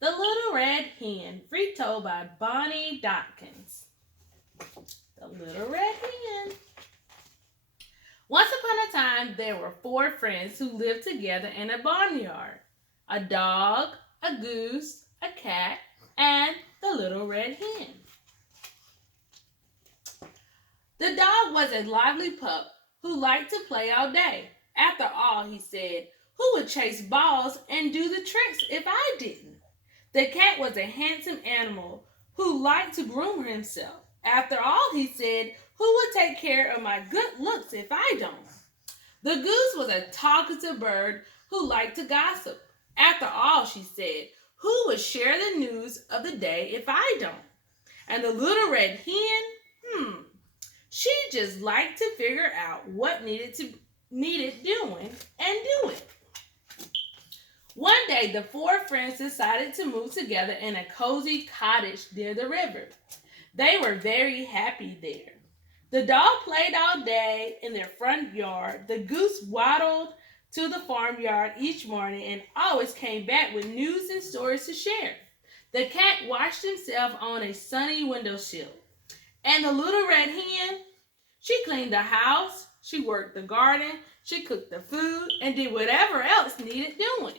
The Little Red Hen, retold by Bonnie Dawkins. The Little Red Hen. Once upon a time, there were four friends who lived together in a barnyard: a dog, a goose, a cat, and the Little Red Hen. The dog was a lively pup who liked to play all day. After all, he said, who would chase balls and do the tricks if I didn't? The cat was a handsome animal who liked to groom himself. After all, he said, who would take care of my good looks if I don't? The goose was a talkative bird who liked to gossip. After all, she said, who would share the news of the day if I don't? And the little red hen, she just liked to figure out what needed doing and do it. One day, the four friends decided to move together in a cozy cottage near the river. They were very happy there. The dog played all day in their front yard. The goose waddled to the farmyard each morning and always came back with news and stories to share. The cat washed himself on a sunny windowsill. And the little red hen, she cleaned the house, she worked the garden, she cooked the food, and did whatever else needed doing.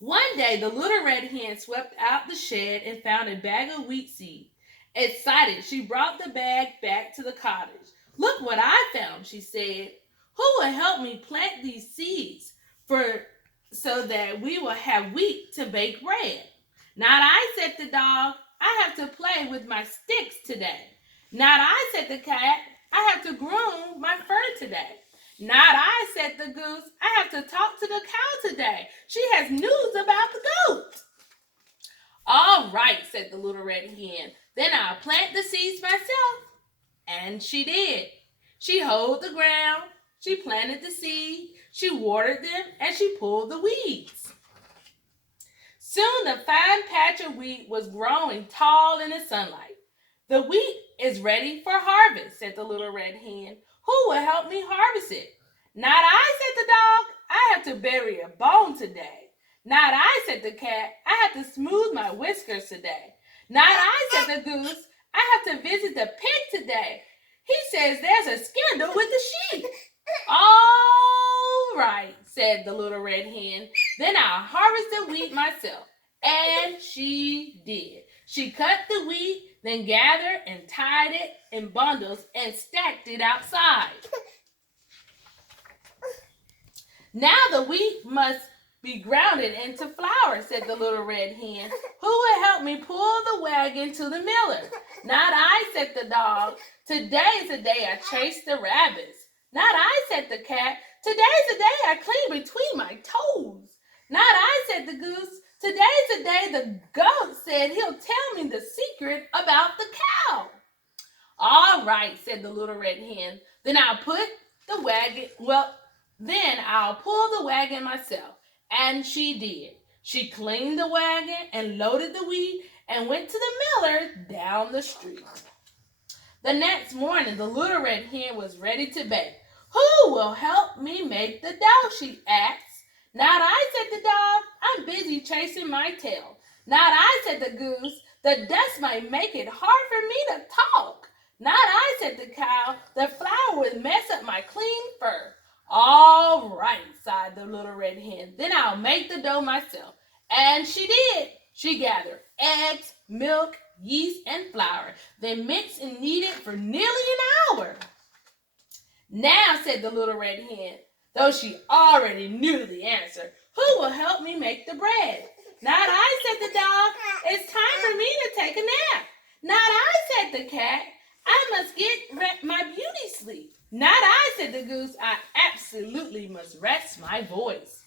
One day, the little red hen swept out the shed and found a bag of wheat seed. Excited, she brought the bag back to the cottage. Look what I found, she said. Who will help me plant these seeds so that we will have wheat to bake bread? Not I, said the dog. I have to play with my sticks today. Not I, said the cat. I have to groom my fur today. Not I, said the goose. I have to talk to the cow today. She has news about the goat. All right, said the little red hen. Then I'll plant the seeds myself. And she did. She hoed the ground, she planted the seed, she watered them, and she pulled the weeds. Soon the fine patch of wheat was growing tall in the sunlight. The wheat is ready for harvest, said the little red hen. Who will help me harvest it? Not I, said the dog. I have to bury a bone today. Not I, said the cat. I have to smooth my whiskers today. Not I, said the goose. I have to visit the pig today. He says there's a scandal with the sheep. All right, said the little red hen. Then I'll harvest the wheat myself. And she did. She cut the wheat, then gathered and tied it in bundles and stacked it outside. Now the wheat must be grounded into flour, said the little red hen. Who will help me pull the wagon to the miller? Not I, said the dog. Today is the day I chase the rabbits. Not I, said the cat. Today's the day I clean between my toes. Not I, said the goose. Today's the day the goat said he'll tell me the secret about the cow. All right, said the little red hen. Then I'll pull the wagon myself. And she did. She cleaned the wagon and loaded the wheat and went to the miller down the street. The next morning, the little red hen was ready to bake. Who will help me make the dough, she asked. Not I, said the dog. I'm busy chasing my tail. Not I, said the goose. The dust might make it hard for me to talk. Not I, said the cow. The flour would mess up my clean fur. All right, sighed the little red hen. Then I'll make the dough myself. And she did. She gathered eggs, milk, yeast, and flour, then mixed and kneaded for nearly an hour. Now, said the little red hen, though she already knew the answer, who will help me make the bread? Not I, said the dog. It's time for me to take a nap. Not I, said the cat. I must get my beauty sleep. Not I, said the goose. I absolutely must rest my voice.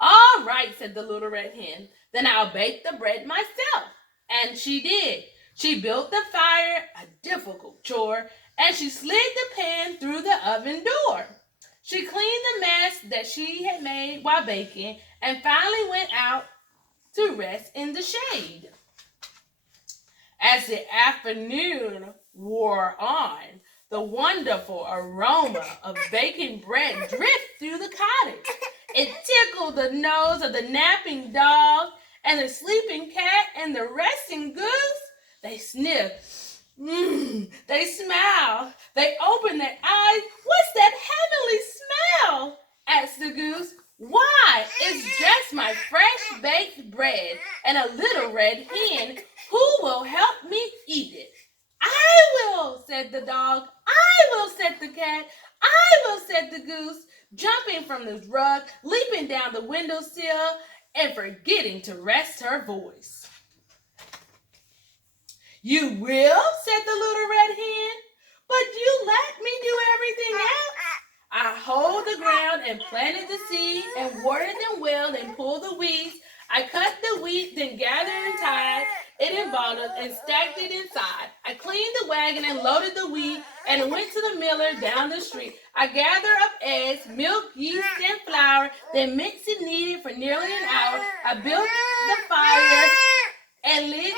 All right, said the little red hen. Then I'll bake the bread myself. And she did. She built the fire, a difficult chore, and she slid the pan through the oven door. She cleaned the mess that she had made while baking and finally went out to rest in the shade. As the afternoon wore on, the wonderful aroma of baking bread drifted through the cottage. It tickled the nose of the napping dog And the sleeping cat and the resting goose, they sniff. They smile. They open their eyes. What's that heavenly smell? Asked the goose. Why, it's just my fresh baked bread and a little red hen. Who will help me eat it? I will, said the dog. I will, said the cat. I will, said the goose, jumping from the rug, leaping down the windowsill, and forgetting to rest her voice. You will, said the little red hen, but you let me do everything else. I hoed the ground and planted the seed and watered them well and pulled the weeds. I cut the wheat, then gathered and tied it in bottles and stacked it inside. I cleaned the wagon and loaded the wheat and went to the miller down the street. I gathered up eggs, milk, yeast, and flour, then mixed and kneaded for nearly an hour. I built the fire and lit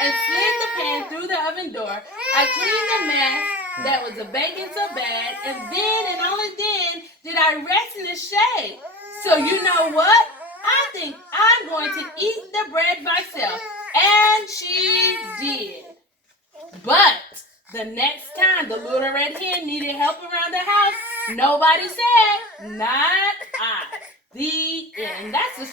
and slid the pan through the oven door. I cleaned the mess that was a baking so bad, and then and only then did I rest in the shade. So you know what? I think I'm going to eat the bread myself. And she did. But the next time the little red hen needed help around the house, nobody said, not I. The end. That's the